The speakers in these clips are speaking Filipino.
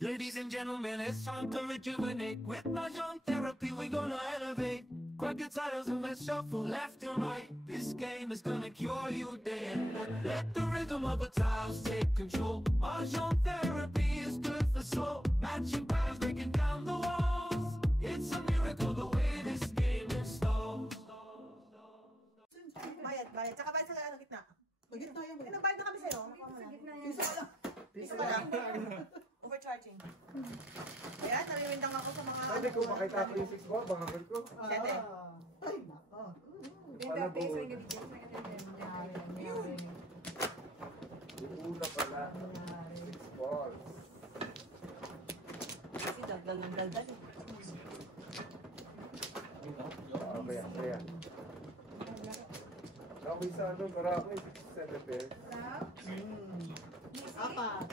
Ladies and gentlemen, it's time to rejuvenate. With Mahjong therapy, we're gonna elevate. Grab your titles and let's shuffle left and right. This game is gonna cure you day and night. Let the rhythm of the tiles take control. Mahjong therapy is good for soul. Matching patterns, breaking down the walls. It's a miracle the way this game installs. Bayad. Tsaka bayad sa gitna. Gitna yan. Nagbayad na kami sa'yo. Sa gitna yan. Piso ka lang. Overcharging. Ayan, nariwindang ako sa mga... Sabi ko, makita 3-6 ba? Bangagal ko. Sete. Ay, nako. Pala po. Yung una pala. 6 balls. Kasi dagdal ng daldal eh. Kaya. Nakawin sa ano, marami. 7 pairs. Apat.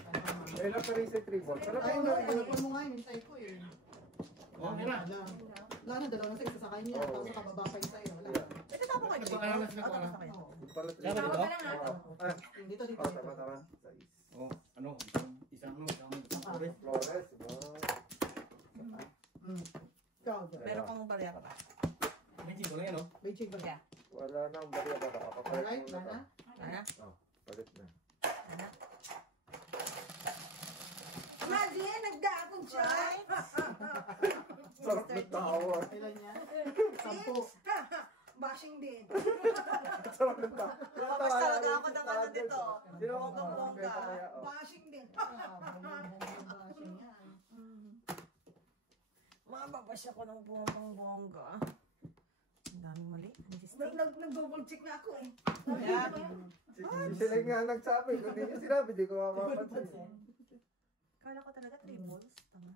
Eh, lang pa rin sa 3 balls. Ano pa Ay, yun? ano mo nga, hinintay ko eh. Oh, mira. Wala na, dalawa na sa isa sa kanya. Tapos nakababa pa yung sa'yo. Wala. Ito tapos kayo. Pagkakalas na ko na. Oo. Pala 3 Sabi balls. dito? Dito. Tama. Oh, ano? Isang Flores. Flores, ba? Ikaw, Meron kang barya ka ba? May chico lang yan, oh. Beijing ba? Yeah. Wala na ang bariya ba? Kapapalit Alright, muna Lana? ka. Ano? Oh, palit na. Ano? Imagine, nagdaakong siya. Sarap na tawa. Ilan yan? 10. Bashing din. Sarap na tawa. Nakapos talaga ako ng ano dito. Sino ang Bonggang-bongga. Bashing din. Bashing yan. Mababasya ko ng bonggang-bongga. Ang daming mali. Nag-double check na ako eh. Yeah. Sila nga nagsabi. Kung di nyo sinabi, di ko mapapansin. Kala ko talaga 3 balls. Tama.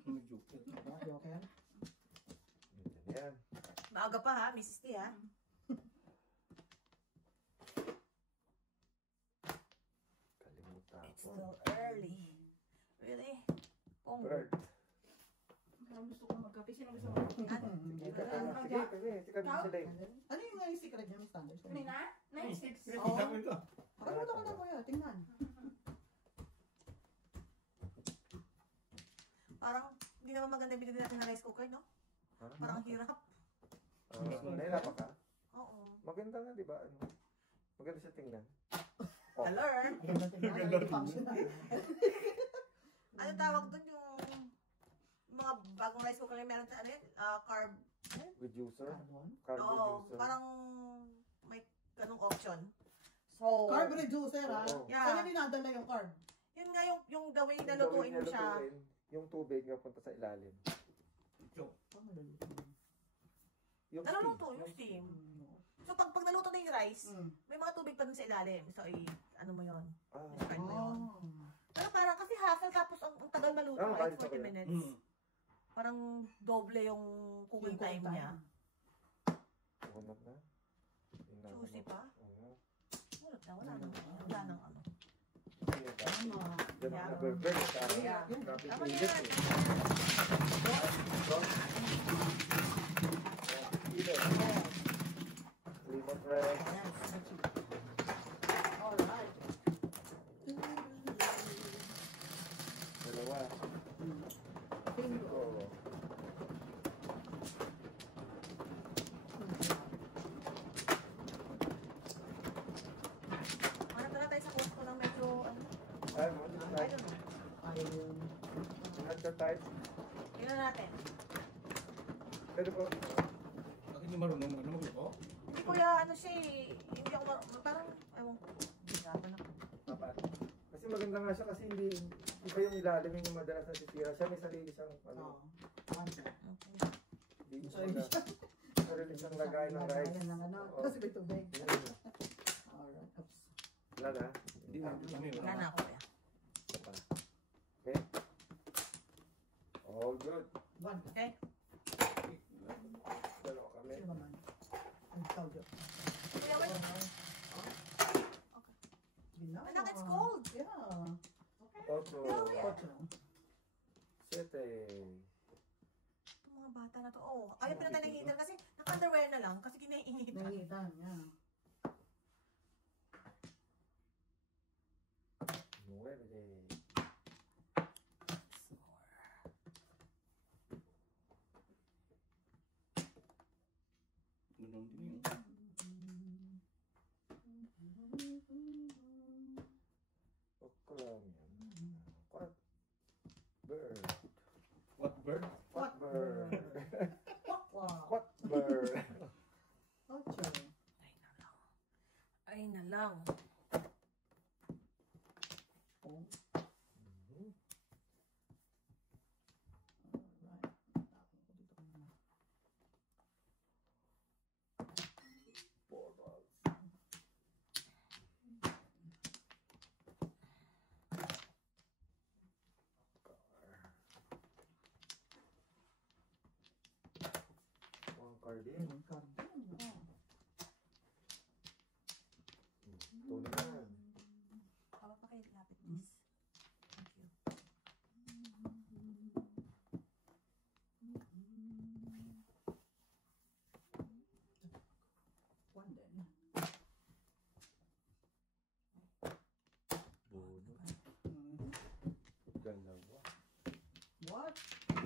Joker. Joker. Yan. Maaga pa ha, Mrs. T ha. Kalimutan It's ko. still early. Really? Pong. Bird. Gusto ko magkape. Sino gusto mo? Sige, sikat din sila eh. Ano yung nga yung secret niya, Miss Thunders? Nina? 9-6. Oo. Sabi ito. Pagkamuto ko na kuya, tingnan. Parang hindi naman maganda yung binigyan natin ng rice cooker, no? Parang ang hirap. Nahirapan ka? Oo. Maganda nga, di ba? Ano? Maganda siya tingnan. Hello? Ganda tingnan, hindi functional. Ano tawag doon yung mga bagong rice cooker na meron sa ano yun? Carb. Reducer? Carbon? Carb Oo. reducer. Parang may ganung option. So, Carb reducer, ha? Oo. Yeah. Saan dinadala yung carb? yun nga yung the way na Yung gawin lutuin mo niya siya. lutuin, yung tubig nga punta sa ilalim. Yung Naluluto yung steam. So, pag naluto na yung rice, Mm. may mga tubig pa dun sa ilalim. So, ano mo yun? Ah. Discard mo yun. Pero parang kasi hassle tapos ang tagal maluto, Ah, like kahit 40 ako yun. minutes. Parang doble yung cooking Yung time time. niya. Umunod na. Juicy pa? Oo. Wala nang ano. Tama. Diyan Yeah. ang nag-burn. Yeah. Tama Kapit yan. Limot red. Alright. Dalawa. Bingo. Oo. Hanap na tayo sa Costco ng medyo, ano, Ay, mo. I don't know. Ayun. Advertise. Tingnan natin. Pwede po. Bakit hindi marunong magluto? Hindi kuya, ano siya eh. Hindi ako, parang, ewan ko. Hirapan ako. Apat. Kasi maganda nga siya kasi hindi iba yung ilalim yung madalas na sisira. Siya may sarili siyang ano. Oo. Tama. Okay. Hindi Sorry. sarili siyang lagay ng rice. Lagayan ng ano. Oo. Tapos may tubig. Mm. Alright. Oops. Wala na. Hindi na. Wala na ako kuya. Okay. All good. One. Okay? Dalawa kami. Sino naman? Ang tawag yun. Kuya, wait. Ginawa. Anak, it's cold. Yeah. Ocho. Ocho. Siete. Itong mga bata na to. Oh, ayaw pinatay ng heater kasi naka-underwear na lang kasi kinaiinitan. Nangitan, yeah.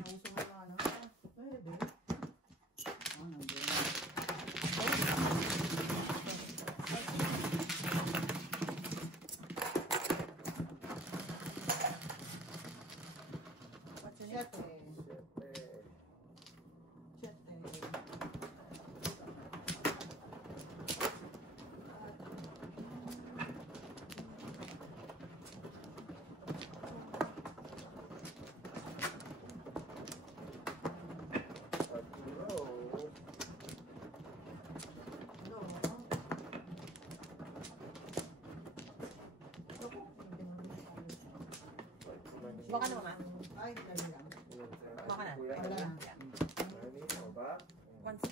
Nauso mo na ano. Pwede. Ah, nandun. What's in it? Siyete. Siyempre. Siyete. Tatlo. Ano? Ako, hindi naman tayo. Baka na, mama. Ay, dali lang. Baka na. Kuya, Wala na. Nani, o ba? Once.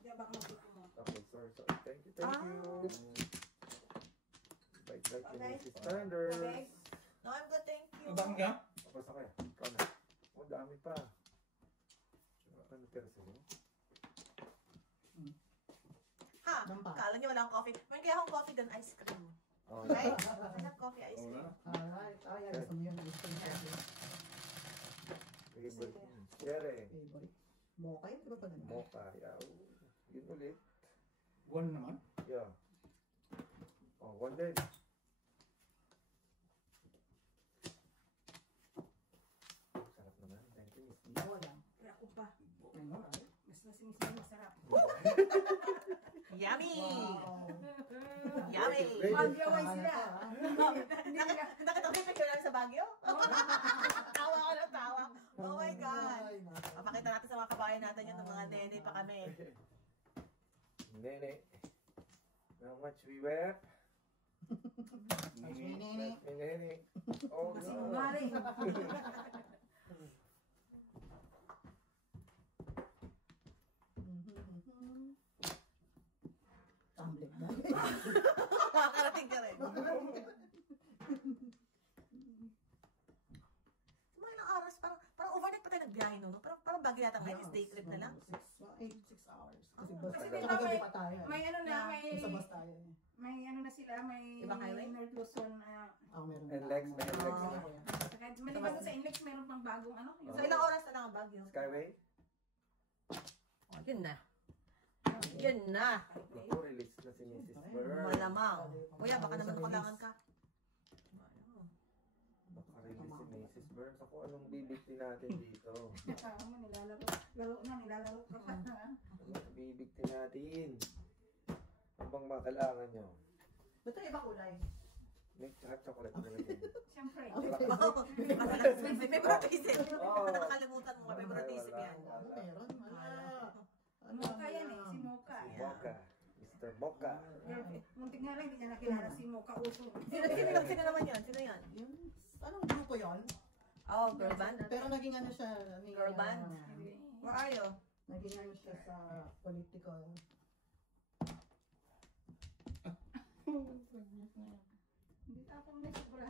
Di ba makikita mo? Okay, sorry. Thank you, thank you. Bait-bait ni Mrs. Sanders. Okay. No, I'm good, thank you. Bakit ka? Tapos na kayo. Ikaw na. Oh, dami pa. Ano perso mo? Ha? Dampa. Kala niyo wala akong coffee. Meron kaya akong coffee doon, ice cream. Oh, Right? I have coffee, ice cream. Wala. Alright. Ay, gusto mo yun. Gusto mo yun. favorite. Siyere. Favorite. Mocha yun, di ba pala? Mocha. Yaw. Yun ulit. One naman. Yeah. Oh, one din. Sarap naman. Thank you, Miss Dee. Wala. Kaya ako pa. Alright. Mas nasimis na masarap. Yummy! Wow. Yummy! Ready? Magyaway sila. Nakita ko yung picture namin sa Baguio? Tawa ka ng tawa. Oh my God! Ay, nako. Papakita natin sa mga kabayan natin yun, ng mga nene pa kami. Nene. How much we wear? Ay, nene. Nene. Oh, Kasi no. umaring. Tumbling na. Makakarating ka rin. Mga ilang oras, parang overnight pa tayo nagbiyahe no? Parang bagay yata ngayon, is day trip na lang. 6 hours. Kasi bus Kasi tayo. diba Kagabi may- pa tayo. May ano na, may... Sa bus tayo. May ano na sila, may... Ibang highway? North Luzon. Ah, meron. And Lex, may Lex. Kahit maliban sa Inlex, meron pang bagong ano. yung- So ilang oras na lang ang Baguio? Skyway? Oh, yun na. Yun na. Naku, release na si Mrs. Bird. Malamang. Kuya, baka naman kulangan ka. Baka release si Mrs. Bird. Ako, anong bibigti natin dito? Ano, nilalaro. Laro na, nilalaro ka pa. Anong bibigti natin? Ano bang mga kailangan nyo? Ba't tayo iba kulay? May hot chocolate na lang din. Siyempre. May favoritism. Oo. Nakakalimutan mo, may favoritism yan. Ano meron? Ano? Mocha yan eh, si Mocha. Si Mocha. Mr. Mocha. Muntik nga lang, hindi niya nakilala si Mocha Uso. Sino naman yan? Sino yan? Yun, anong grupo yon? Oh, girl band? Pero naging ano siya, naging, Girl band? Where are you? naging ano siya sa political. Hindi tapang na sobra.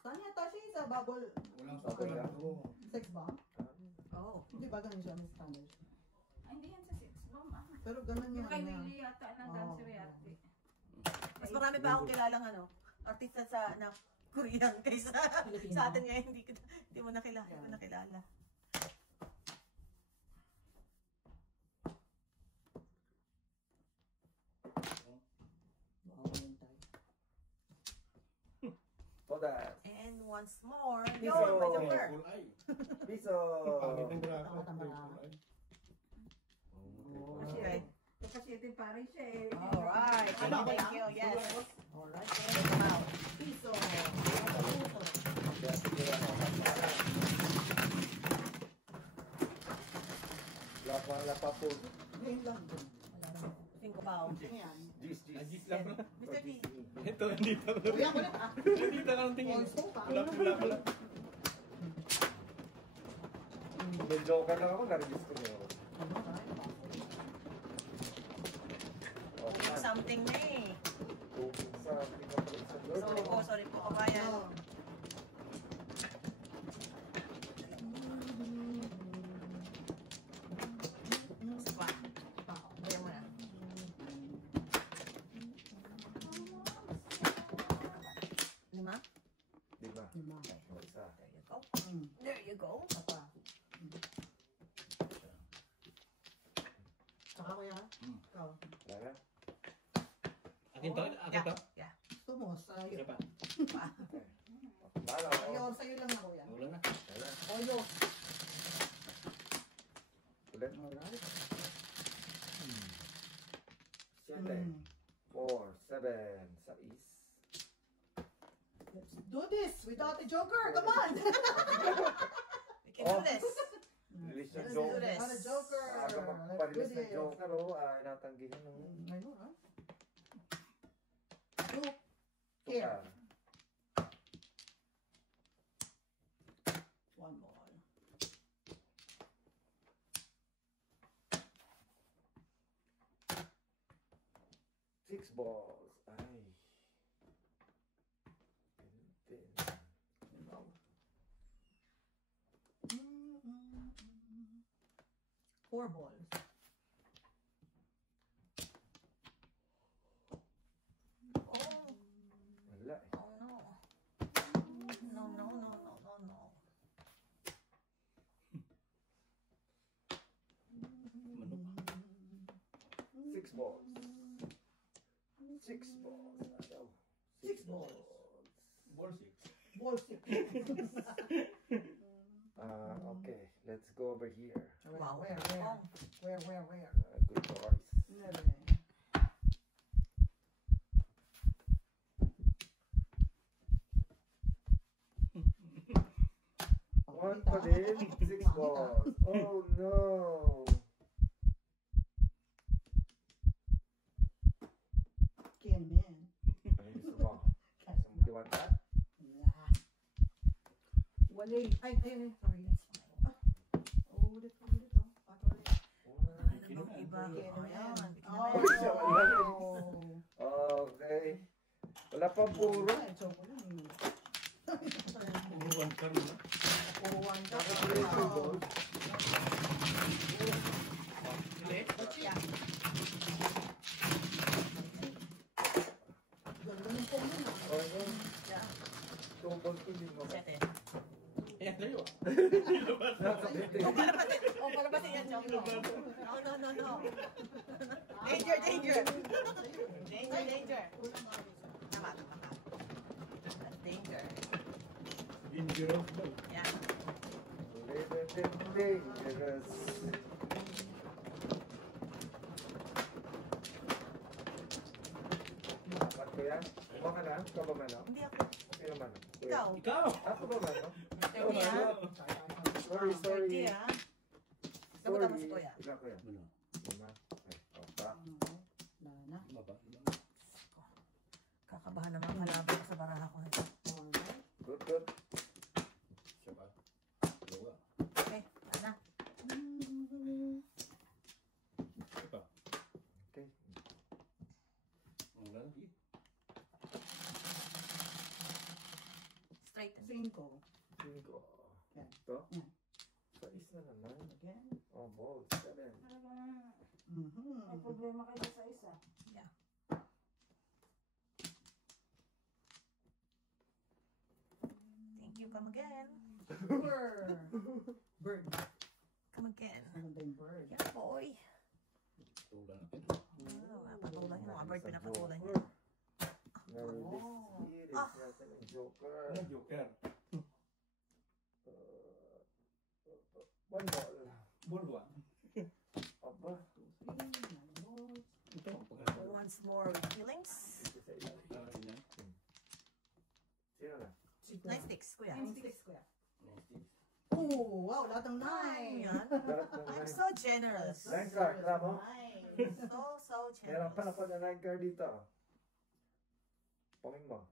Saan yata siya sa bubble? Walang Okay sakura. lang. Oo. Sex bomb? Oh. Hindi ba ganun siya, Miss Thunder? Ay, hindi yan sa sex bomb ah. Pero ganun Yung yung kay ano. Willie yata ng dancer yate. Mas marami pa akong kilalang ano, artista sa na Korean kaysa sa atin ngayon hindi mo nakilala, hindi mo nakilala. Wow, yun tayo. Todas. And once more, Piso. yun, by the word. Full eye. Piso. Pangit ng braso. Nakatama. Full eye. Oh. Okay. Kasi ito pa rin siya eh. Alright, thank you, yes. Alright. Wow. Piso. Lapa po. Ngayon lang din. Wala na. 5 bao. Ano yan? Gis. Ah, gis lang bro. Mr. G. Ito, nandito ka. Kuya, kulit ah. Nandito ka ng tingin. Also, pa. Wala. May joker lang ako, na-release ko niyo. Something na eh. Sorry po, kabayan. Isa pa. Kaya mo na. Lima? Lima. Lima. O, isa. There you go. There you go. Apa. Tsaka kuya. Ikaw. Wala na. Akin to? Akin to? Yeah. Gusto mo, sa'yo. Isa pa. Bala, Sa'yo, sa'yo lang na kuya. Wala na. Wala. Oyo. Ulit. Alright. 7, 4, 7, 6. Let's do this without a joker. Come on. We can do this. Release yung Let's do joker. this. Not a joker. Aga magparilis ng joker, natanggihan ng I know, huh? Look. Here. tukar. One more. Six balls. Ay. Pintin. Four balls. Oh, Wala eh. oh no. No, no, no, no, no, no. Six balls. Six balls. Ayaw. Six balls. Ball 6. Ball six. Okay. Let's go over here. Wow. Where? Oh. Where? Good choice. Never. One pa din. Six balls. Oh no. Can man. Ano yung gusto mo? You want that? Nah. Wala. Ay, sorry. Ulit. Patuloy. Ano bang iba? Ayan. Oh. Okay. Wala pang puro. Ay, chocolate. Uruan ka rin na. Uruan ka. Nakaplay two balls. Ulit? Yeah. Ganda ng phone mo, ah. Oh, yun. Yeah. Two balls ko din mo. Sete. Ayan tayo. Nakapiti. Oh, palabasin yan, Chong. No, no, no, no. Danger, danger. Danger. Tama. That's danger. Dangerous daw. Yeah. Dangerous. Ba't ko yan? Kuha ka na? Ikaw ba mano? Hindi ako. Sino mano? Ikaw. Ikaw! Ako ba mano? Dirty, ha? Sorry. Dirty, ha? Sabutan mo si Kuya. Ikaw ko yan. Ano? Lima. Ay, opa. Lana. Baba. Kakabahan naman ang kalaban ko sa baraha ko. Alright. Good. Siya pa. Dalawa. Okay, Ana. Siya pa. Okay. Ang lagi. Straighten. Cinco. Cinco. Yan. Ito? Yan. Sais na naman. Again. Oh, balls. 7. May problema kayo sa isa. Yeah. Thank you. Come again. Bird. Come again. Maganda yung bird. Yeah, boy. Tulan natin. Patulan niyo. Mga bird pinapatulan niyo. Na-release. Oh. Iris Ah. natin ang joker. Ano joker? One ball. Ball 1. Aba. Ito. Pagkakala. Once more with feelings. Ito sa ilalim. Niya. Sino na? Nine sticks, kuya. Oh, wow, lahat ng nine. Ayan. Lahat ng I'm nine. so generous. Nine card, alam mo? So Meron pa generous. na 9 card dito. Pangin mo.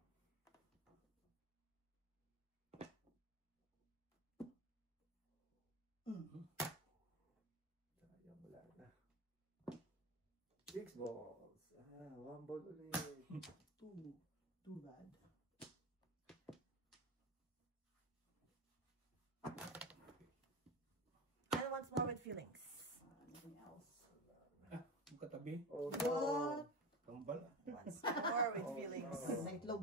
Sayang, wala na. 6 balls. One ball ulit. Too bad. And once more with feelings. Anything else? Ang katabi. Oh What? no. Kambal. Once more with Oh, feelings. no. Nightlog.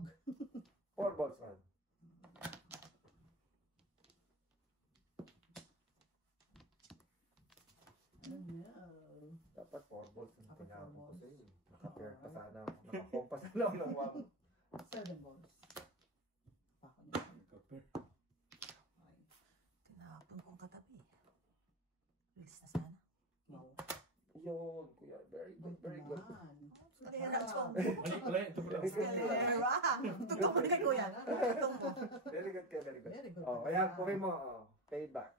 4 balls man. balls ang Naka 4 tinapon ko balls. sa'yo. Naka-pair pa sana ako. Naka-compass na lang ng 1. 7 balls. Pakon niya. Kapir. Okay. Tinapon kong katabi. Bilis na sana. Wow. Yun, kuya. Very good, very good. Skalera, chong. Mali pala, ito pala. Skalera. Tugtog mo kay kuya. Tugtog mo. Very good kayo, very good. Very good. Oh, ayan, kunin mo. Payback.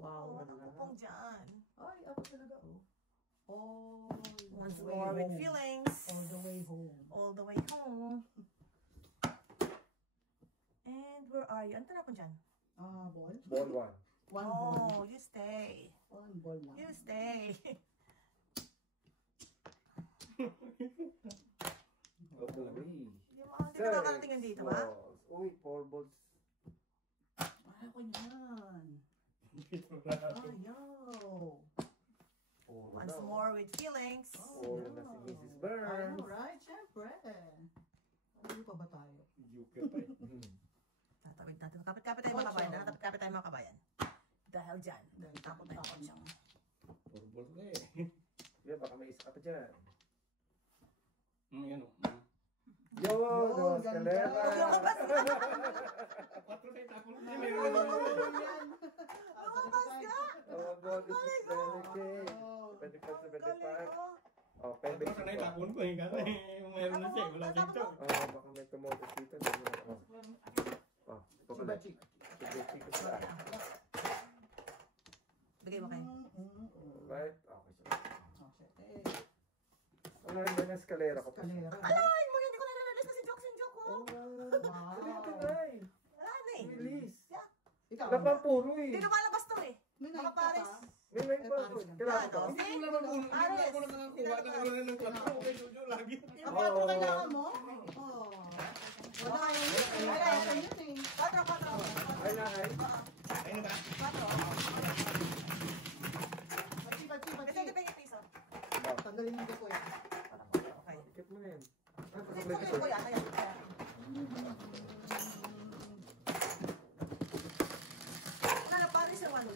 Wow. Ano ko pong dyan? Ay, ako talaga. Oh. Once All the way more with home. feelings. All the way home. All the way home. And where are you? Ano tinapon dyan? Ball. Ball 1. One ball. Oh, you stay. One ball lang. You stay. Hindi ka nakakarating dito, ba? Uy, 4 balls. Ay, ako yan. Ito na. Ayaw. Once more with feelings. Puro na si Mrs. Burns. Alright, syempre. Ano pa ba tayo? Joker pa eh. Tatawid natin. Kapit-kapit tayo mga kabayan. Kapit-kapit tayo mga kabayan. Dahil dyan. Tapos tayo ako dyan. Puro balls na eh. Yeah, baka may isa ka pa dyan. Yan o. Yo, Escalera. Huwag yung kabas. Patro na itapon. Hindi, mayroon na naman. Lumabas ka! Oh, God, this is delicate. 25-75. Oh, Patro pwede. na itapon ko. Hingga na eh. Mayroon na siya. Wala dito. Oh, baka may tumotos dito. Hindi mo na ako. Oh, ito pala. Chiba-chik. Chiba-chik ko siya. Bigay mo kayo. Right? Okay, so. Oh, shit. Eh, Ano rin ba yung escalera ko pa? escalera. Ay, mo hindi ko nare-release kasi jokes yung joke ko. Oh, Wow. ito na eh. Wala na eh. Release. Ikaw. Wala pang puro eh. Hindi lumalabas to eh. May Mga night ka pares. pa. May may pa. Paris na. Kailangan ko. Ano? Hindi ko naman ulo. Hindi ako nakakakuha. Nakawala ng patro. Okay, Jojo lagi. Yung patro kailangan mo? Oh. Wala yun. Wala yun eh. Patro. Ay, nanay. Ayun na ba? Patro. Bachi. Kasi hindi pa yung piso. Tanggalin mo ko yan. Okay. Ikip mo na yan. Kasi ito ko yan. Kaya. Ano, Paris yung ano?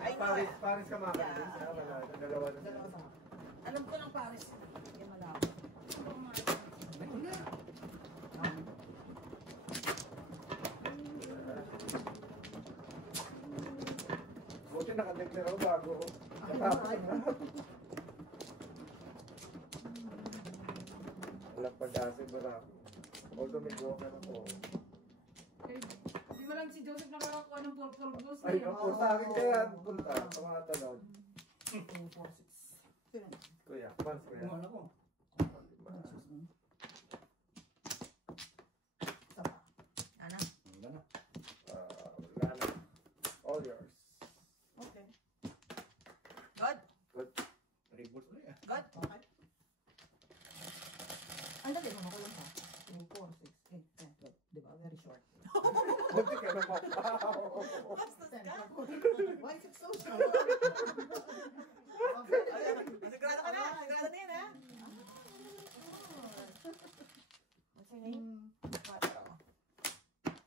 Ay, Paris ka makakalit. Wala, dalawa na. Dalawa sa akin. Alam ko ng Paris. Hindi malapit. Ayun na. Buti nakadeklar ako bago. Walang pag-asa ba ako. Although may buwak na ako. Di ba lang si Joseph nakakakuha ng purple goose? Ay, ako sa akin kaya punta. Pangatanod. 2, 4, 6. Kuya, pans kuya. Kumuha na ko. Ano? Wala na. Wala na. All yours. Okay. Good? Good. 3 balls na eh. Good? Okay. Ang dali mo, makulang ka. 2, 4, 6, 8, 10. Diba? Very short. Buti ka na mapaw. Bastos 10. ka? Why is it so short? Okay. Sigurado ka na? Sigurado na yan, ha? What's your name? Patro.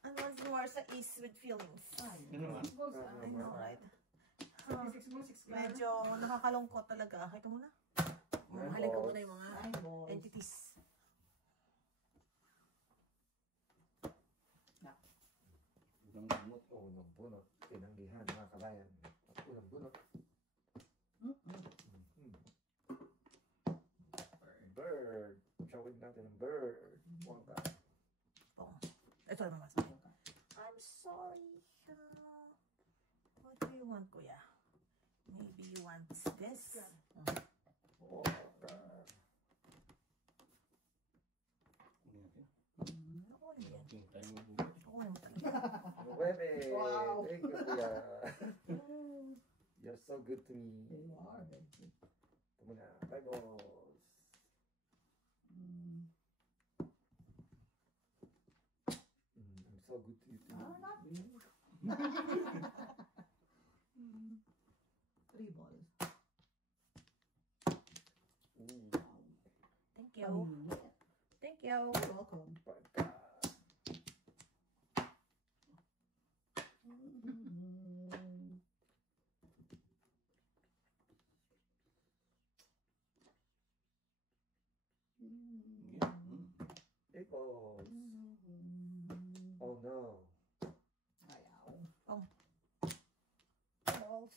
And once more sa East with feelings. Ano naman? I know, right? 6 mo, 6 ka. Medyo nakakalungkot talaga. Ito muna. Mahalin ko muna yung mga 9 balls. entities. Unang gamot. Unang bunot. Tinanggihan mga kabayan. Unang bunot. Bird. Showing natin ang bird. Huwag ka. Oo. Ito naman mas. I'm sorry. What do you want, kuya? Maybe you want this? Huwag ka. Ako na yan. Yung tayo mo buhay. Ako na talaga. Bebe. Wow. Thank you, kuya. You're so good to me. You are very good. Ito muna. 5 balls. I'm so good to you too. Not really. 3 balls. Ooh. Thank you. Thank you. You're welcome. Pagka. 8 balls. Oh no. Ayaw. Balls.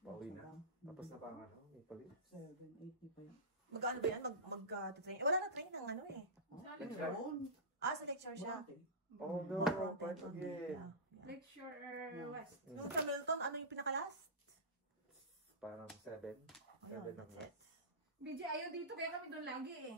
Bawi na. Tapos na pa ang ano, may palit. 7, 8, di pa yan. Mag-ano ba yan? Mag-train? Wala na train ng ano eh. Yun. Sa lecture siya. Oh no, part again. Lecture West. Yung sa Milton, ano yung pinaka-last? Parang 7. 7 Ayun, ang that's it. last. BJ, ayaw dito kaya kami doon lagi eh.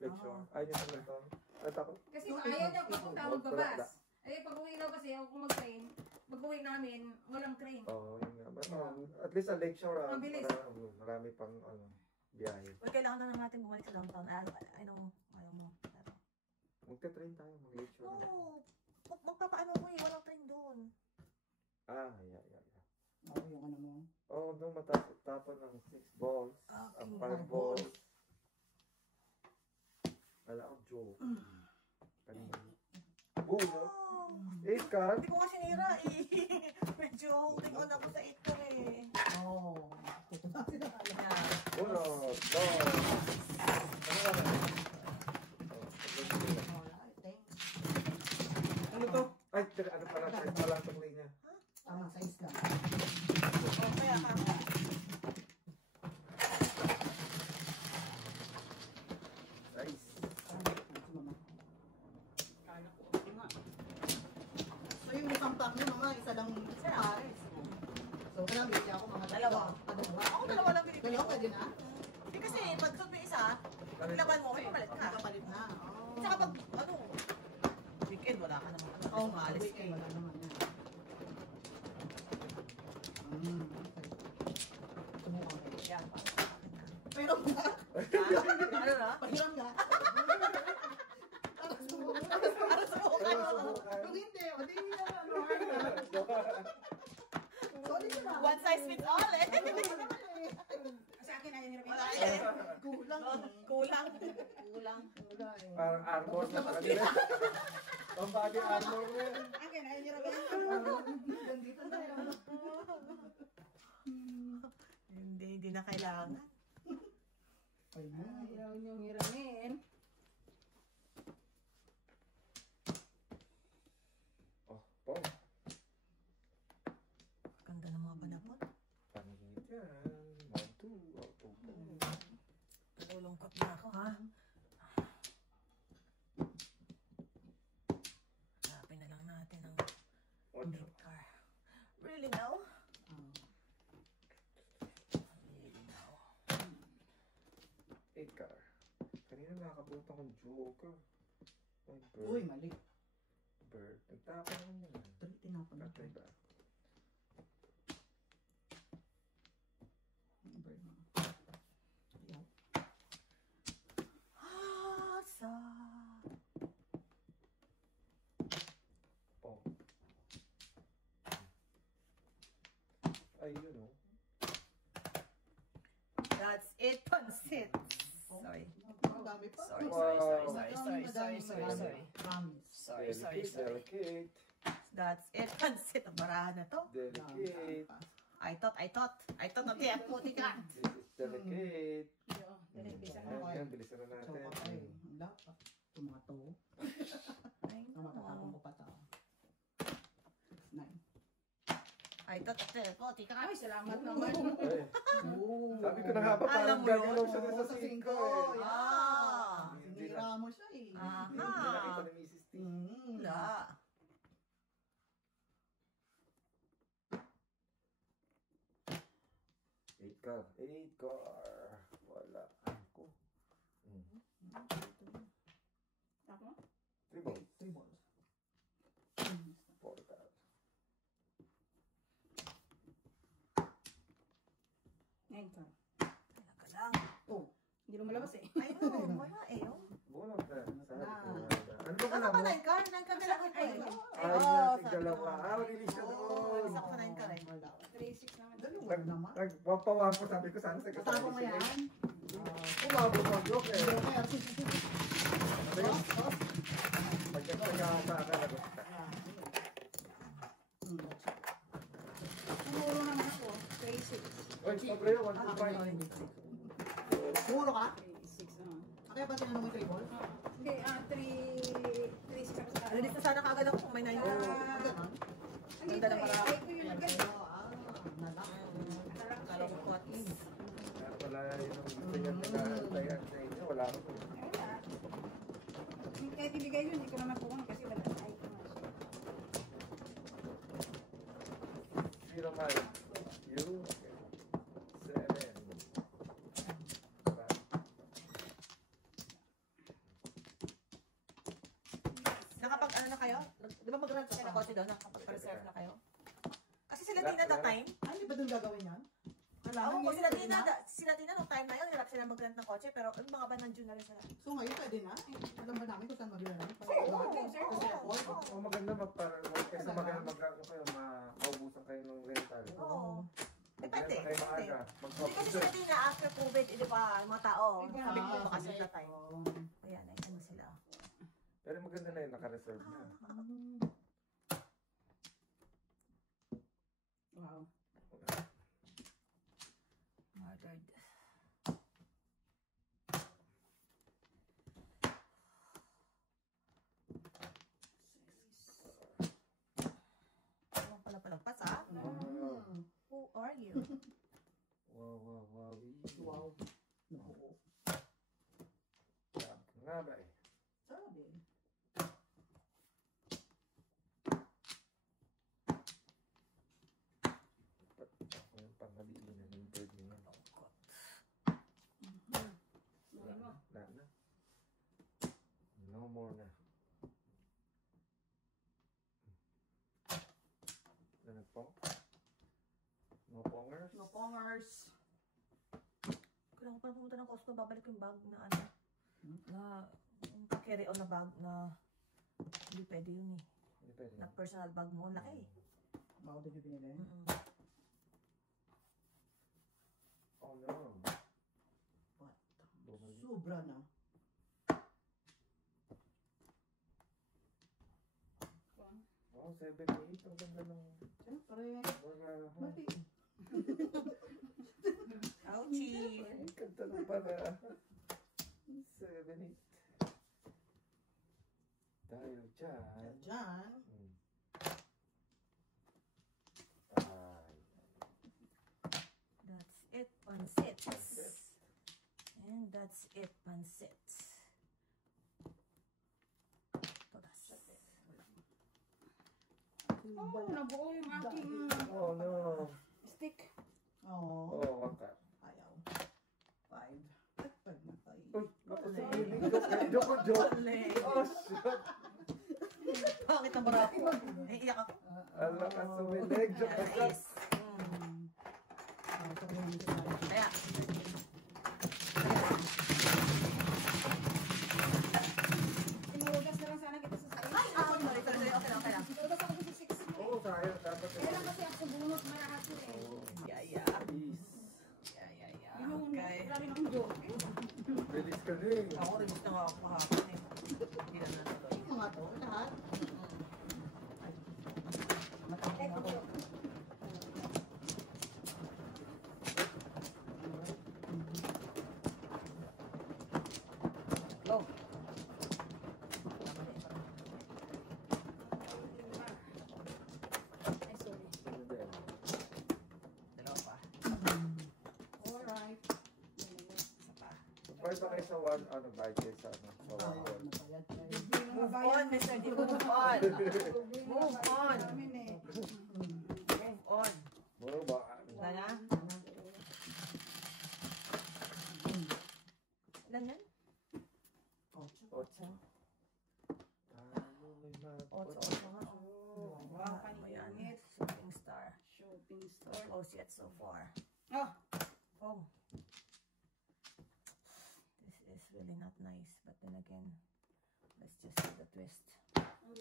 Lecture. Ay, yun ang ito. At ako. Kasi ayaw niya papunta magbabas. Eh, pag uwi daw kasi ako kung mag-train, pag-uwi namin, walang train. Oo, yun nga. At least sa lecture, Mabilis. marami pang biyahe. Uy, kailangan na natin bumalik sa downtown. I know, ayaw mo. Pero, Magte-train tayo, mag-lecture. no, magpapaano mo eh, walang train doon. Yeah. Oo, yung ano mo. Oh, nung matapon ng 6 balls, ang 5 balls. Wala akong joke. Kanina. Bulo. Oh, 8 card. hindi ko nga sinira eh. Medyo holding on ako sa 8 ko eh. Oo. Ito na sila. Yeah. 1, 2. Alright, thanks. Ano to? Ay, ano pala? Size pala ang tuloy niya. Tama, size ka. Oh, kaya kaya. Size. So yung isang pack nyo mga isa lang pares. So kailangan bigyan ako mga Dalawa. Dalawa. Ako dalawa lang binibili Dalawa ko. pwede na? Hindi kasi, pag suot mo yung isa, laban mo, may papalit ka. Kapalit na. Tsaka pag, ano, weekend, wala ka naman. Oo, Maalis ka weekend eh. wala naman yan. Okay. Sumukan kayo. Yan, Pero nga. ano na? Pahiram nga. Ano subukan mo? Kung hindi, o di ano. Sorry ka na. One size fits all eh. Sa akin ayaw nila Wala pinta. eh. Kulang eh. Kulang. Kulang. Kulang eh. Parang armor na kanila. Pambagi armor mo yan. Akin ayaw nila pinta. Gandito na yun. Hindi na kailangan. Ay, na. Ayaw niyong hiramin. Oh, po. Ganda ng mga panapon. Pangit yan. 1, 2, out of 4. Nalulungkot na ako ha. Hanapin na lang natin ang car. Really now? Really now? 8 car. Kanina nakakapunta kong joker. Ay, Uy, bird. mali. Bird. Nagtapon naman yan. Tinapon na. Tatay ba? Bird mo. Ayaw. Hasa. Oh. Ay, yun oh. That's it, pansit. Sorry. Ang dami pa. Sorry, Wow. Promise. Delicate. That's it, pansit. Ang barahan na to. Delicate. I thought na tiyak mo, tika. This is delicate. Pinagpisa na. Ayan, bilisan na So, natin. patay. Wala pa. Tomato. I Matatapon ko know. pa to. 9. I thought na tiyak mo, tika. Ay, salamat naman. Ay, Oh. sabi ko na nga ba, Alam parang mo gagalaw yun? siya dun sa Sa 5 5 eh. Ah. Sinira mo siya eh. Hindi nakita ni Mrs. T. Wala. Eight car. Wala. Ako. Ako? 3 balls. 3 balls. 4 car. Ngayon ka. Talaga lang. Hindi lumalabas eh. Ay, no, wala eh. Oh. Bulang na. Ano ba ka Ano na pa mo? 9 car? 9 car nila ko Ay, eh. Ay, Oo, dalawa. sabi ko. Release siya Oo, doon. isa ko sa 9 car eh. Wala. 3-6 naman. Dalawa naman. Nagpapawa ko, sabi ko sana sa Kasama mo yan? Umabot ang joke eh. Joker. Sabi ko, pagkakasaka na ko. Siguro naman ako. 3-6. Oy, sobre 125. Puro ka? 6, Kaya ba tinanong mo yung table? Hindi, 3 sa kasama. Ano dito sana kagad ako kung may 9. Ganon. Andito eh. Ay, ko yung magaling. Akala ko at least. Kaya pala yung gusto niya nagkatayan sa inyo, wala ko. Wala. Kahit ibigay yun, hindi ko naman pukunin kasi wala. Ay, Zero mile. You. 7. Nakapag ano na kayo? Di ba mag-rent kayo ng kotse doon? Nakapag-reserve na kayo? Kasi sila Tina that time. Ay, di ba doon gagawin yan? Oo, sila Tina nung time na yun, hirap sila mag-rent ng kotse, pero yung mga bandang June na rin sila. So ngayon pwede na? Alam ba namin kung saan mag-ilan? O maganda kaysa magkano kayo, makaubusan kayo ng rental. Oo. Depende. Magkano kayo Depende. maaga. Hindi kasi sila Tina after COVID, di ba, yung mga tao, sabi ko bakasyon na time. Kaya na sila. Pero maganda na yun, naka-reserve na. wow. Murdered. Ano pala palagpas ah? Who are you? Wow. Wow. Nga ba eh? Sabi. Ako yung pangaliinan ng bird niya. Wala na. No more na. Nagpong? No pongers? No pongers. Kailangan ko pala pumunta ng Costco, babalik ko yung bag na ano, na yung carry on na bag na hindi pwede yun eh. Hindi pwede. Na personal bag mo, laki. Bao din yung pinili. Oh no. What? Bumalik. Sobra na. Oh, 7, 8. Ang ganda ng... Siyempre. Mga... Mali. Ouchie! Ang ganda ng para... 7, 8. Dahil dyan... Diyan. Ay. That's it, pansit. And that's it, pansit. Todas. Oh, nabuo yung aking Oh no. stick. Oo. Oh, waka. Ayaw. 5. At 5 na tayo. Uy, ako sa feeling. Joke. Oh, shit. Pangit na barako. Naiiyak ako. Ala ka sumilig. Joke ka. Yes. Kaya, Tinurugas na lang sana kita sa sayo. sorry. Okay lang. Tinurugas ako sa 6. Oo, sayang. Dapat Kaya lang kasi ako sa bunot, malakas yun eh. Yeah. Yung Okay. grabe ng joke. release ka din. Ako rin gusto nga ako kahapon eh. Hindi na natuloy. Mga to, lahat. Matapos ako. Go. Ay, sorry. Dalawa pa. Alright. Isa pa. Support ba kayo sa one, bike kayo sa sa Ayaw, one? napayat kayo. Move on, Mr. D. Move on. Move on. Amin eh. Move on. Muro ba? Wala na? Ilan yan? Ocho. Otso. Otso nga. Wow, Ayan. paningit. Shooting star. Shopping store. Close yet so far. Oh, Oh. This is really not nice. But then again, let's just do the twist.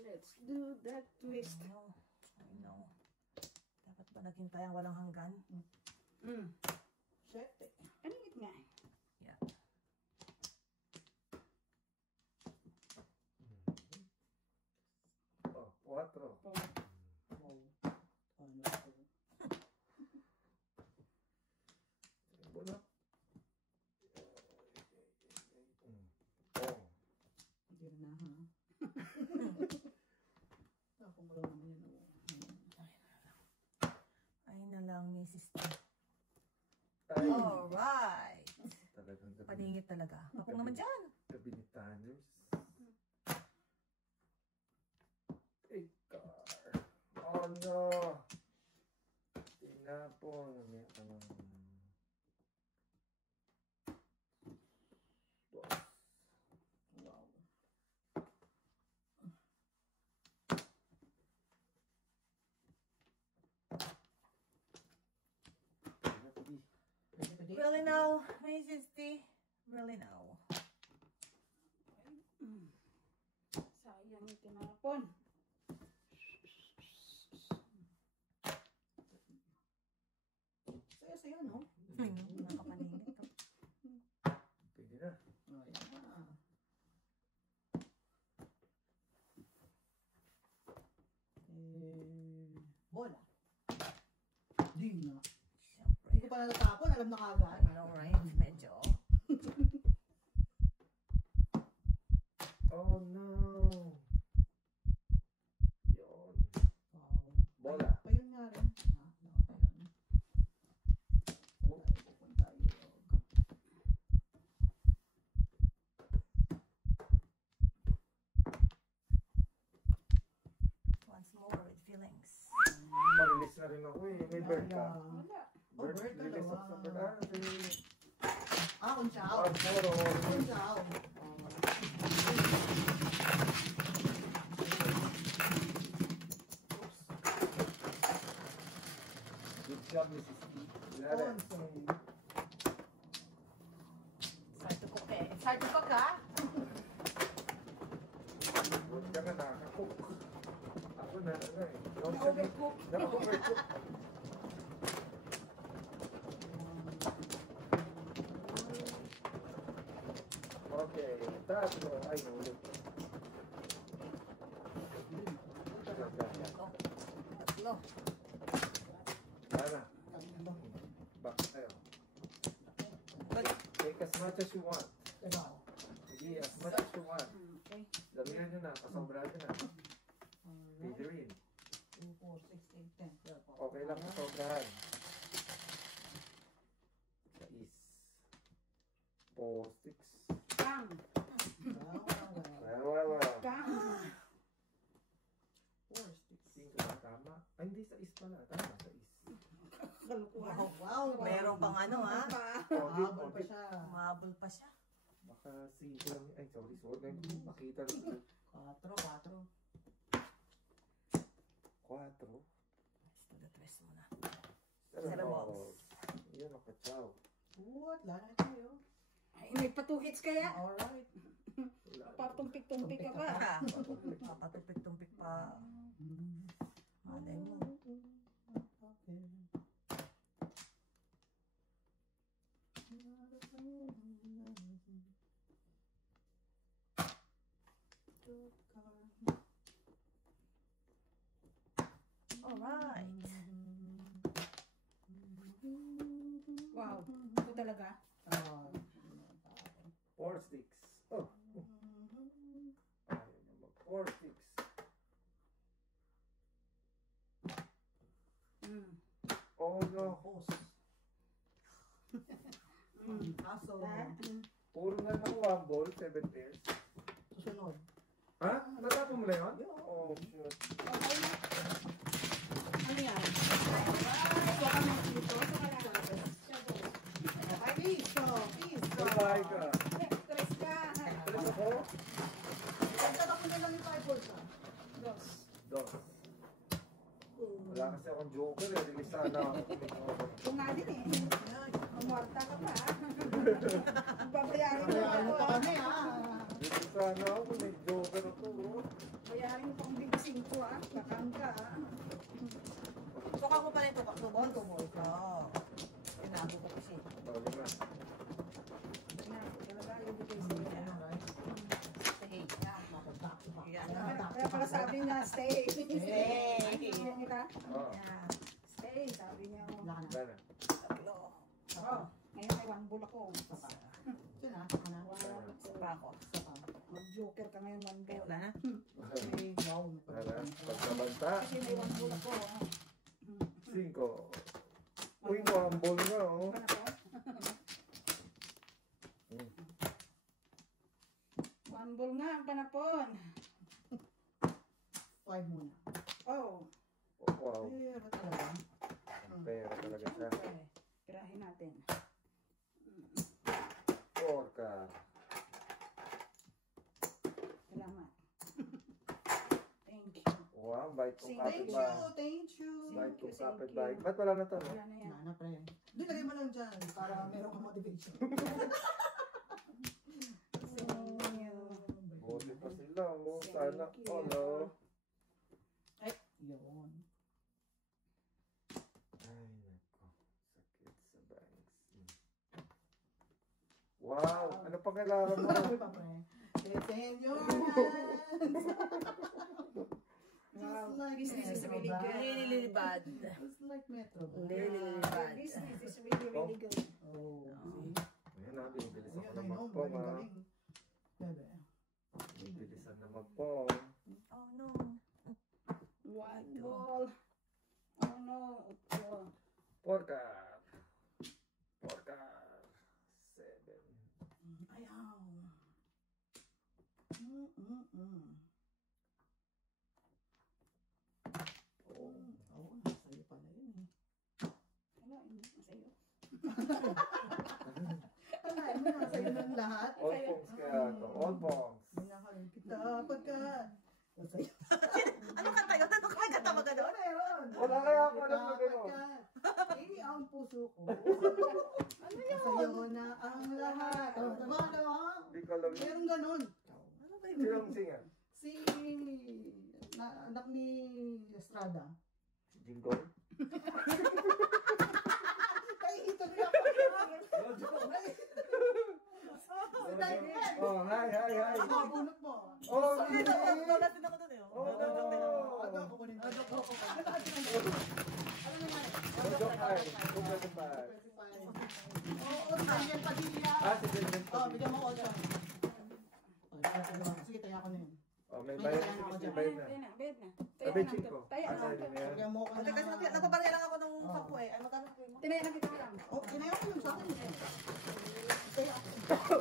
let's do that twist. I know. Dapat ba naghintay ang walang hanggan? Siyete. Paningit nga. Yeah. Oh, 4. Oh. Ano to? talaga. Kapag naman dyan. Kabilitaners. Take car. Oh no! Tinapon. May anong... Boss. Wow. Really no, Majesty. Really no. Sayang yung tinapon. Saya-saya, no? Nakapaningit ka. Pwede na. Oh, yeah. Bola. Di na. Hindi ko pa natatapon, alam na kagad. I know, right? Medyo. Oh no! Yun. Wow. Bola. Ayun nga rin. Ayun. Ay, pupunta yun. Once more with feelings. Pag-release na rin ako eh. May bird ka. Wala. Bird, bird ka release daw, ako sa ah. bird. Ah, Unsaw. puro. Unsaw. Good job, Mrs. E. Lare. It's hard to cook eh. It's hard to cook, ha? Huwag ka na nakaka-cook. Ako na, ano eh. Na-overcook. Na-overcook. Okay, tatlo. Ay, ulit. Tatlo. Sana. Back tayo. Good. Take as much as you want. Sige, as much as you want. Okay. Damihan nyo na, pasobrahan nyo na. Pwede rin. 2, 4, 6, 8, 10. Okay lang pasobrahan. 6. 4, 6. Kang. Well. Kang. 4, 5 na tama. Ay, hindi sa is pala. Tama, sa is. Wow, wow. Meron pang ano, ha? Habol pa siya. Umabol pa siya. Baka 5 lang. Ay, sorry. Makita lang. 4, 4. 4. Let's do the twist muna. Cereals. Yan ang kachaw. What? Lala tayo. Ay, may patuhits kaya? Alright. Papatumpik-tumpik ka pa. Papatumpik-tumpik pa. Malay mo. Alright. Wow. Ito talaga. 4 sticks. Oh. Ay, 4 sticks. Oh no. Aso. Puro na lang 1 ball, 7 pairs. Susunod. Ha? Natapon mo na yun? Oh, shoot. Okay na. Ano yan? Ito ka mo dito. Ay, piso. Piso. Bye ka. Tres ka. Tres ako? Pagkala ko na lang yung 5 balls. Dos. Dos. Wala kasi akong joker eh. Release sana ako. Kung nga din eh. Umorta ka pa. Babayarin mo Kaya ano ako. pa kami, ha? Release sana ako. May joker ako. Bayarin mo pang big 5 ah. Bakang ka ah. Tuka ko pala yung tuka. Tubol, tubol. Oo. Tinago ko kasi. Oh, lima. Talaga yung bigay sa'yo. Stay. Yan. Kaya pala sabi niya, stay. Stay. Ano ka? Oh, Yan. Stay, sabi niya. Wala ka na. wala na. Tatlo. Oh, ngayon may 1 bull ako. Yun, ha? Isa pa ako. Mag-joker ka ngayon 1 bull. Wala na? May wow. Wala na. Pagkabanta. Kasi may 1 bull ako. 5. Uy, 1 ball nga oh. Ano ko? One ball nga ang panapon. 5 muna. Oh. Wow. Pero talaga. Ang pera talaga siya. Okay. Pirahin natin. 4 ka. Salamat. Thank you. Wow, bait kong Thank kapitbahay. you, thank you. Bait kong Thank you. kapitbahay. Ba't wala na to? No? Wala na yan. Nana, pre. Doon, lagay mo lang dyan para meron kang motivation. Thank you. Buti pa sila. Oh. Sana Thank you. all. Oh. Ay, yun. Ay, nako. Sakit sa bangs. Wow! Ano pa kailangan mo? Sabi pa, pre. It's in your hands. Wow. Just like Business is Metro really Bank. good. Really bad. Just like Metro Bank. Really Your bad. business is really, really good. Oh, see? Ayan na, bibilis ako Ayan, na I know. magpong. Galing-galing. Bebe. Bibilisan na magpong. Oh no. One ball. Oh no. Ito. 4 ka. 4 ka. 7. Ayaw. Oh, sa'yo pala yun eh. Ano, masa'yo. Alain mo, sa'yo ng lahat. All bongs kaya ito. All bongs. Minahal kita pagka. Sa'yo. Ano kanta yun? Ano kanta mo gano'n? Meron. Wala kaya ako alam na gano'n. Ini ang puso ko. Ano yun? Sa'yo na ang lahat. Oh, diba, diba? Hindi ko alam. Meron ganun. Ano ba yun? Sinong singer? Si anak ni Estrada. Si Jingle? Ay, ito na ako. Oh, hi, hi, hi. Bunot mo. Oh, Ay, nagulat din ako dun eh. Oh, Ano ako kunin ko? Ano naman? Dodok hi. 225. Oo, Daniel Padilla. Ah, si Jensen. Oh, bigyan mo ko dyan. Sige, tayo ako na yun. Oh, may bayad na. May bayad na. Tayo na, bayad na. Sabi, Chico. Tayo Ah, na. sabi na yan. Bigyan mo ko Ate, kasi nagpapareha lang ako ng kapo eh. Ay, magkano po yun? Tinaya na kita lang. Oh, kinayaw ko yun sa akin. Kaya ako.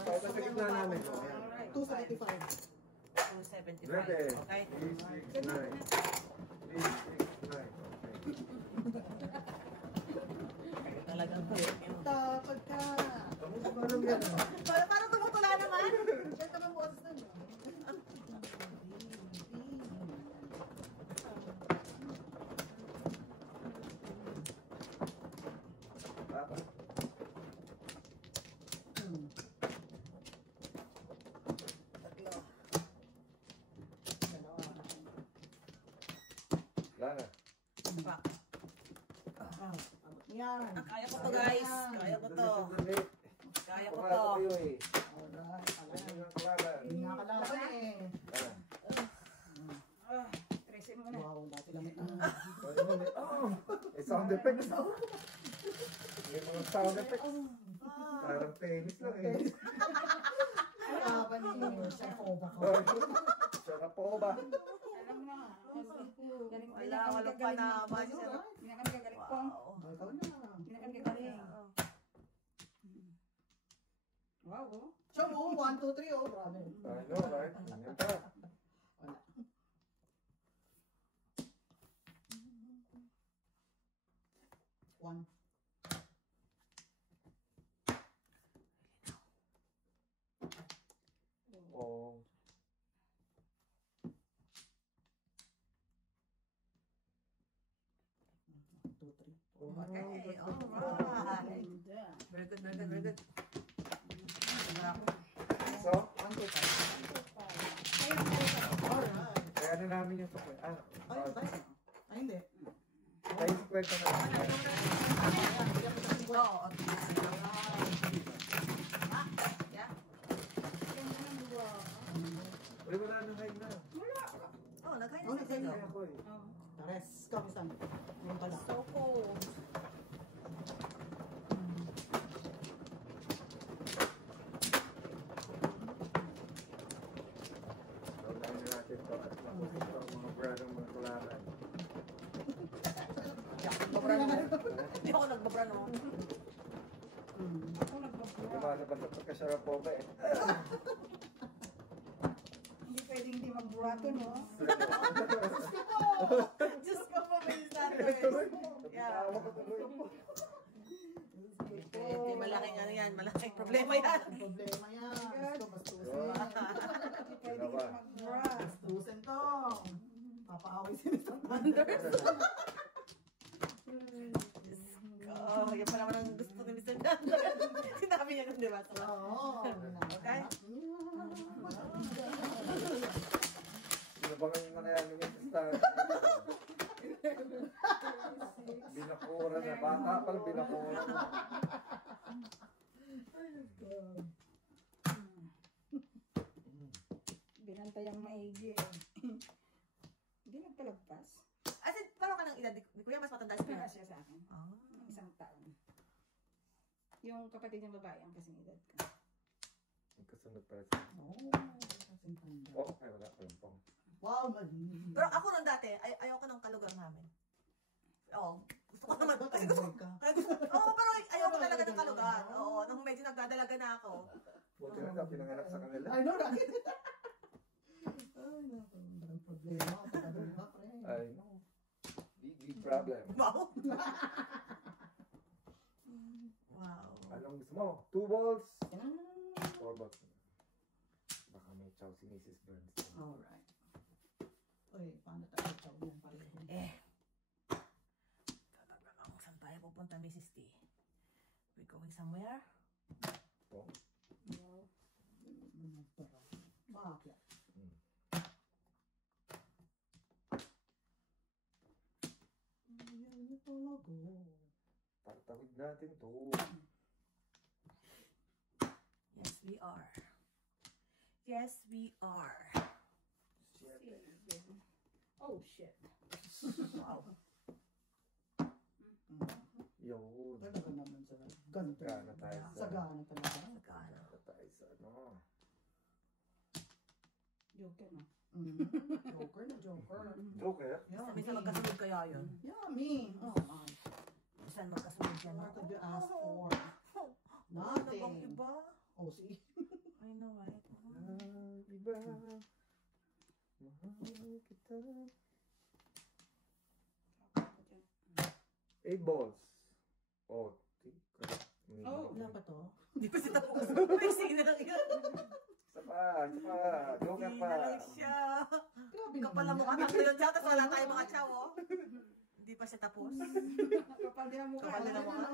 Oh, sa gitna namin. Oh, yan. Alright. 275. 275. Ready? Okay. 369. 369. Okay. Talagang premium. Tapag ka. Kamusta ba lang yan? Parang tumutula naman. Kaya naman boses na yun. Tata. Tatlo. Wala na. Pak. Yan. Kaya ko to guys. Kaya ko to. Dali. Kaya ko Baka to. kayo eh. Alright. Ayun ang kalaban. Hindi nakakalaban eh. Ah. 13 mo na. Wow, dati lang ito. Oh, may sound effects. May mga sound effects. Parang tennis lang eh. Kalaban ni Shafova ko. Sharapova. Alam mo na. Galing. Walang pa naman. Hindi na kami gagaling po. Wow. Ikaw na. Hindi na kami gagaling. Wow, oh. Siya mo, 1, 2, 3, oh. Grabe. I know, right? Ganyan pa. Wala. One. Oh. Two, three. Okay. Oh, Alright. Ganda. Very good, very good, very good. So, 1, 2, 5. Alright. kaya na namin yung sukwe. Ah, Ay, tayo. Ay, hindi. tayo yung kwento na namin. Oo. Uy, wala nang hide na. Oh, nagkain Oh, na nagkain sila. na. Kaya ko eh. Tares, kapisan. Ngayon pala. So cold. Gawin natin to at makulit ko ang mga brand ng mga kularan. Hindi ako nagbabra naman. Ako nagbabura. Lumalabas at pagka Sharapova eh. pwede hindi mag-burato, no? Diyos ko po, may Tuloy. standards. Tawa ko tuloy. Hindi, malaking ano yan, malaking problema yan. Problema yan. Gusto, bastusin. Pwede hindi mag-bra. Bastusin to. Papaaway si Mr. Thunders. Oh, yan pa naman ang gusto ni Mr. Thunder. Sinabi niya nun, di ba? Oo. Okay. Binabangan yung mga yan yung star. Binakura na. Bata pa lang binakura na. Binantay ang maigi. Hindi nagpalagpas. As in, parang ka ng edad ni Kuya, mas matanda si Kaya Kuya. siya sa akin. Ah. Isang taon. Yung kapatid niyang babae ang kasing edad ko. Magkasunod pala siya. Oh, ay wala pa yung pong. Wow, mali. Pero ako nung dati, ayoko ng kalugar namin. Oo. Gusto ko naman. Kasi gusto ko. Oo, pero ayoko talaga ng kalugar. Oo, nung medyo nagdadalaga na ako. Buti na ka pinanganak sa kanila. I know, right? Ay, naku. Ang problema. Pagkadun ka, pre. I know. Big problem. Wow. Wow. Anong gusto mo? 2 balls? Yan. 4 balls. Baka may chow si Mrs. Burns. Alright. Uy, paano tayo chow yan pareho? Saan tayo pupunta, Mrs. T? We going somewhere? Oh. Bakit? Ayan na talaga. Tatawid natin to. Yes, we are. Yes, we are. Oh, shit. Wow. Yun. Talaga naman sa ganito. Sagana tayo sa... Sagana talaga. Sagana. Sagana tayo sa ano. Joker, no? Joker na joker. Joker? Yeah, Minsan magkasunod kaya yun. Yummy. Oh, my. Minsan magkasunod yan. What could you ask for? Ano bang Nothing. iba? Oh, see? I know, right? Iba. Mahal kita. 8 balls. Oh, tika. Oh, Wala pa to? Hindi pa siya tapos. May sina lang yun. Isa pa. Joker pa. Hindi na lang siya. Grabe Kapal naman na mukha tatlo yun siya, tapos wala tayong mga chow, oh. Hindi pa siya tapos. kapal din ang mukha. Kapal din ang mukha.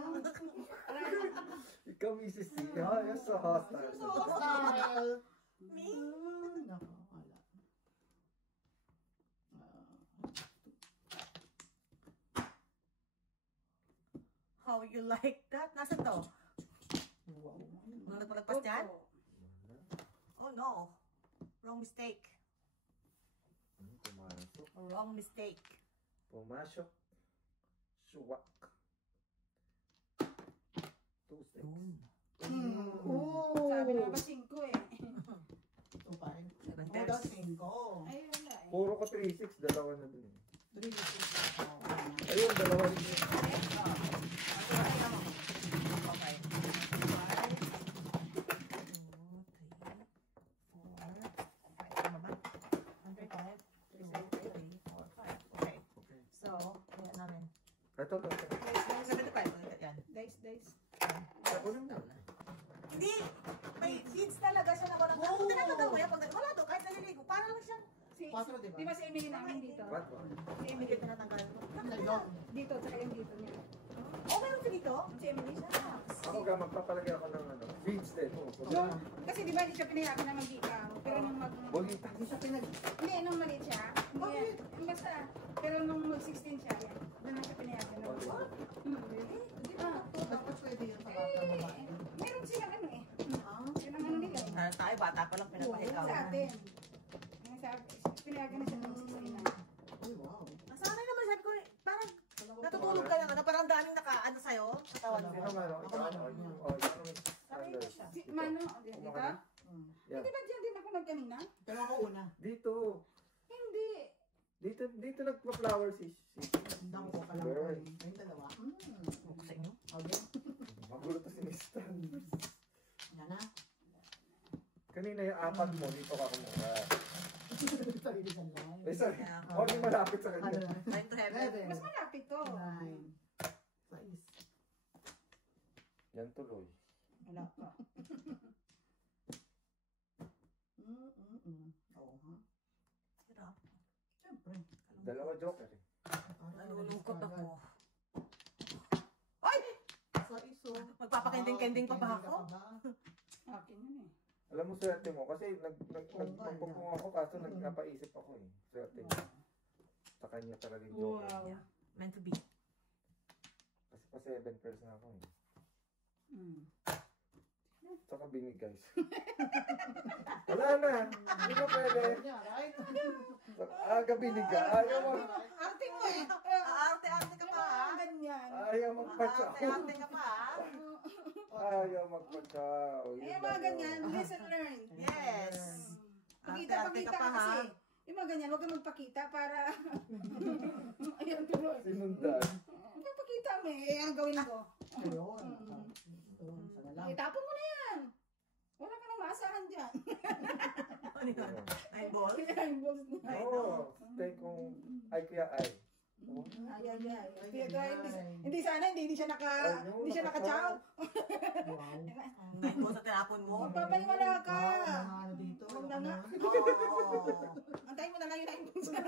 Ikaw, Mrs. C. Ah, you're so hostile. So hostile. Me? Nako, wala. How you like that? Nasaan to? Wow. Nung nagpalagpas yan? Oh no. Wrong mistake. Pumasok. Wrong mistake. Pumasok. Suwak. 2 sticks. Oh. Sabi na ba 5 eh. 2, 5. Seven Oh, times. that's 5. Ay, wala eh. Puro ko 3-6. Dalawa na dun. 3, 6. Oh, Ayun, dalawa rin yun. Ito. 75. Yan. Dice. Ako lang na. Hindi! May seeds talaga siya na walang Oo. tinatatawa mo yan pag wala doon, kahit naliligo. Para lang siyang Si, 4, di ba? di ba si Emily namin dito? What? si Emily tinatanggal mo. Ngayon. Dito, tsaka yung dito niya. Oh, meron siya dito? Si Emily siya. Ako ga, magpapalagay ako ng ano, feeds din. Yung, kasi di ba hindi siya pinayagan na mag-ikaw. Pero nung Bolita. Hindi siya pinag... Hindi, nung maliit siya. Hindi, basta. Pero nung mag-16 siya, yan. Doon na siya pinayagan na mag-ikaw. Di ba? Dapat pwede yun sa bata babae. Meron silang ano eh. Ah? Yun ang ano nila eh. Tayo, bata pa lang pinapahigaw. Sa atin. Yung sabi, pinayagan na siya ng 16 na. Ay, wow. Nasanay naman sabi ko, parang natutulog ka lang, ano, parang daming naka-ano sa'yo, katawan mo. Sino man? Ikaw ano? Oh, ikaw Sanay na siya. Si Mano, dito? Yeah. Di ba dyan din ako nagkanina? Pero ako una. Dito. Hindi. Dito nagpa-flower si Dang ko pala ko. Bird. Yung dalawa. Buko sa inyo. Okay. Magulo to si Mr. Yan na. Kanina yung 4 mo, dito ka kumuha. Sarili ng live. Eh, sorry. Yeah. Only malapit sa Ano kanya. na? Time to heaven. 11, Mas malapit to. 9, 6. Yan tuloy. Wala ka. Oo, ha? Hirap. Siyempre. Dalawa joker eh. Nalulungkot ako. Sa iso. Magpapakending-kending pa ba ako? Akin yun eh. Alam mo, swerte mo. Kasi nagpupong ako kaso nagpapaisip ako eh. Swerte mo. Sa kanya talaga yung joker. Wow. Yeah. Meant to be. Kasi pa 7 pairs na ako eh. Saka binig guys. Wala na. Hindi na pwede. Right? Aga binig ka. Ayaw mo. Arte mo eh. Arte-arte ka pa, ha? Ganyan. Ayaw magpatsaw. Arte-arte ka pa, ha? Ayaw magpatsaw. Eh, mga ganyan. Lesson learned. Yes. Pakita Arte-arte ka pa, ka ha? kasi. Yung mga ganyan, huwag kang magpakita para... Ayan, tuloy. Sinundan. Magpapakita mo eh. Ang gawin ko. Ayun. Ayun, sana lang. Itapon mo na yan. Wala ka nang maasahan dyan. Ano yun? Nine balls? Yung balls na. Oo. Stay kung ay kaya ay. Hindi sana, hindi siya naka-chow. Wow. Nine balls na tinapon mo? Magpapaniwala ka. Ano dito? Huwag na nga. Oo. Antayin mo na lang yung 9 balls. Ito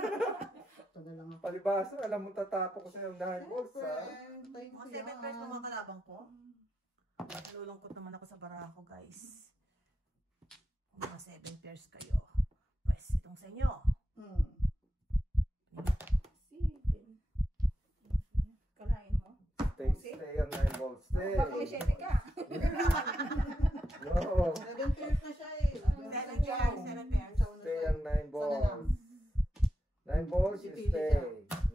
na lang. Palibasa, alam mo tatapo ko sa yung 9 balls ha. Mga 7 pairs pa mga kalabang ko. Nalulungkot naman ako sa bara ko, guys. Kung mga 7 pairs kayo, pues itong sa inyo. Kalain mo. Stay ang 9 balls. Stay. Baka may 7 ka. No. 7 pairs na siya eh. 7 pairs, 7 pairs. Stay ang 9 balls. 9 balls, you stay.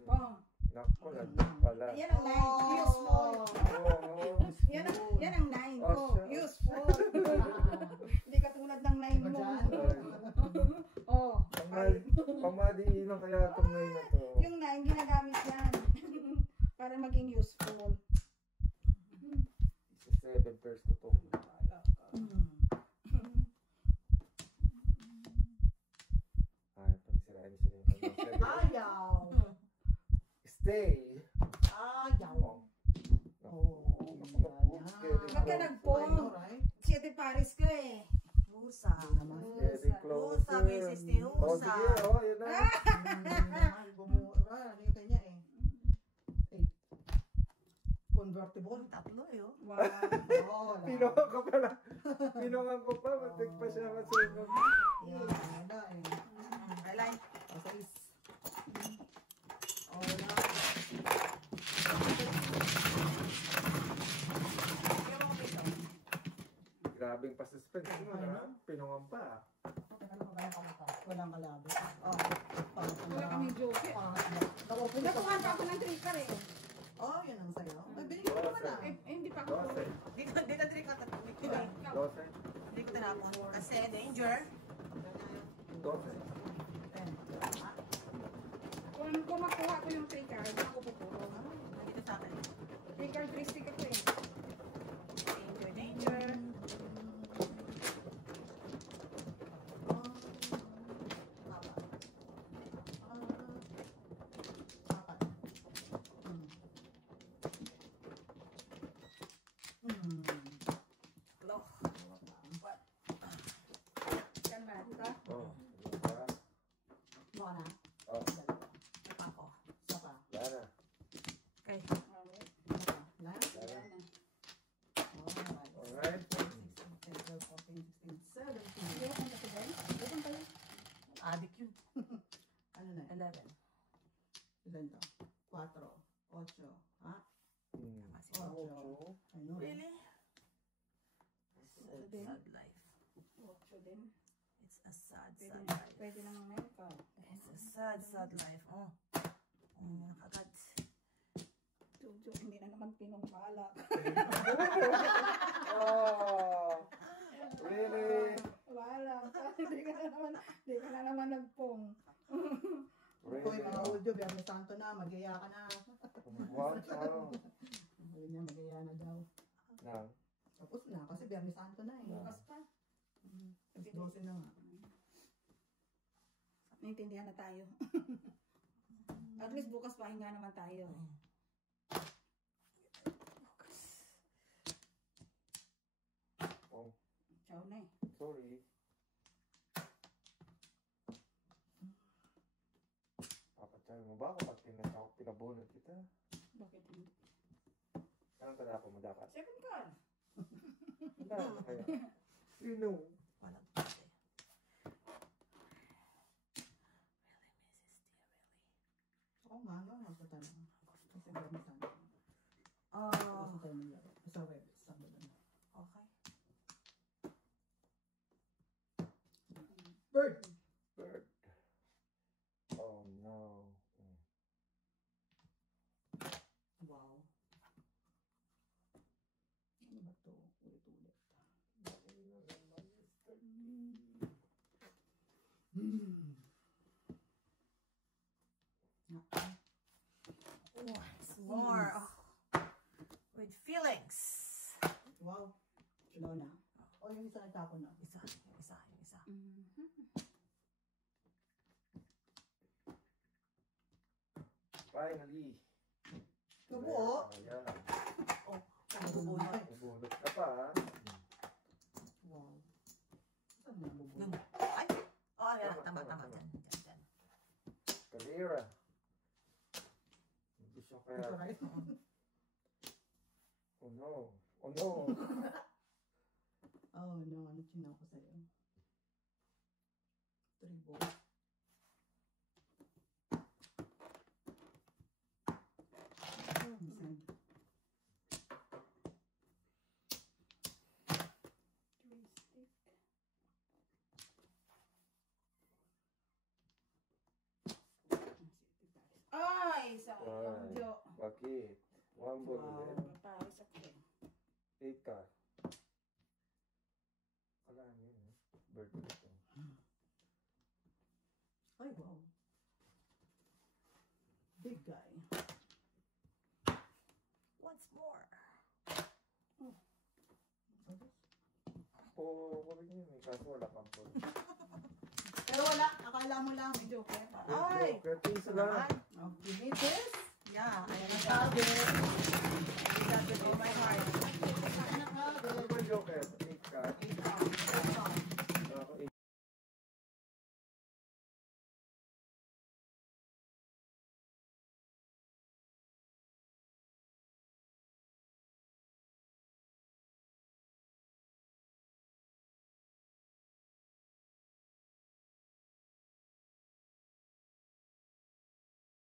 Oh. Naku, nandun pala. Yan ang 9. Useful. Oo. Yan ang 9 ko. Useful. Hindi katulad ng 9 mo. Oh. Pamadiinan kaya itong 9 na to. Yung 9, ginagamit yan. Para maging useful. 7 pairs ko to. Ay, pag sirain sila yung kanyang 7. Ayaw. Stay. Ayaw. Oh. Ba't ka nagpong? Siete Paris ka eh. Husa. Getting closer. Husa, Mrs. T. Oh, Husa. sige. Oh, yun na. Ano yung kanya eh? 8. Convertible. Tatlo eh, oh. Wow. Oo, Pinungan ko pala. Pinungan ko pa. Matik pa siya masungog. yan, wala eh. Highlight. Pasais. Grabing pa-suspense mo na. Pinungan pa. Walang kalabi. Wala kaming joke eh. Nakuha pa ako ng trigger eh. Oh, yun ang sayo. Ay, binigyan ko naman ah. Hindi pa ako. 12. Dito din ko tatapik. 12. Hindi ko tinapon. Kasi danger. 12. Kung makuha ko yung trigger, hindi ako pupuro. Dito sa akin. Trigger 3 stick ako eh. Danger, danger. Loh. Kalmado ka. Oh. Diba? Mo na. Oh. Ako. Isa pa. Wala na. Okay. Na? Wala na. Alright. Alright. 10, 12, 14, 16, 17. Addict yun. Ano na? 11. Ilan to? 4, 8. Ha? Oh. Ano? Really? Sad life. 8 din. It's a sad Pwede, life. pwede naman ngayon ka. It's a sad life. Oh. Nakagad. Jojo, hindi na naman pinumpala. Oh. Really? Wala. Hindi ka na naman nagpong. Uy, mga audio, Biyernes Santo na, mag-iya ka na. Wow. Oh. Ayun niya, mag-iya na daw. Na. Tapos na, kasi Biyernes Santo na eh. Bukas pa. 12 na nga. nagkaintindihan na tayo. At least bukas pahinga naman tayo. Oh, Ciao na eh. sorry. Papatsabi mo ba ako pag pinabunod kita? Bakit hindi? Anong tanda mo dapat? Second card. Ano kaya? Sino? Walang pwede. Oo nga, no, magtatanong. Kasi gamitan. Oh, Kasi tayo maglaro. Sa web, sa web. okay. Bird! Bird. Oh no. Wow. Ano ba to? Ulit-ulit. Once more. Oh. With feelings. Wow. Sulaw na. O yung isa nagtapon na. Isa, yung isa, yung isa. Finally. Tubo? Ayan. Oh, nabubunot. Nabunod ka pa, ha? Wow. Saan mo nabubuo? Dun. Ay! Oh, ayan. Tama, tama. Dyan, dyan, dyan. Kalira. Hindi siya kaya... Ito right? Oh no. Oh no. Oh no, ano chinaw ko sa'yo? Tribo. Oh, sad. Ay, sayang, Ay. Jo. Bakit? One ball ulit. Paparis ako eh. 8 ka. Wala yun, eh. Bird ulit. Ay, wow. Big guy. Once more. Oo, kulit yun. Eh. Kaso wala kang ball. Pero wala, akala mo lang, may joker. Ay! Joker, piso lang. Okay, this? Yeah, ayan na. Target.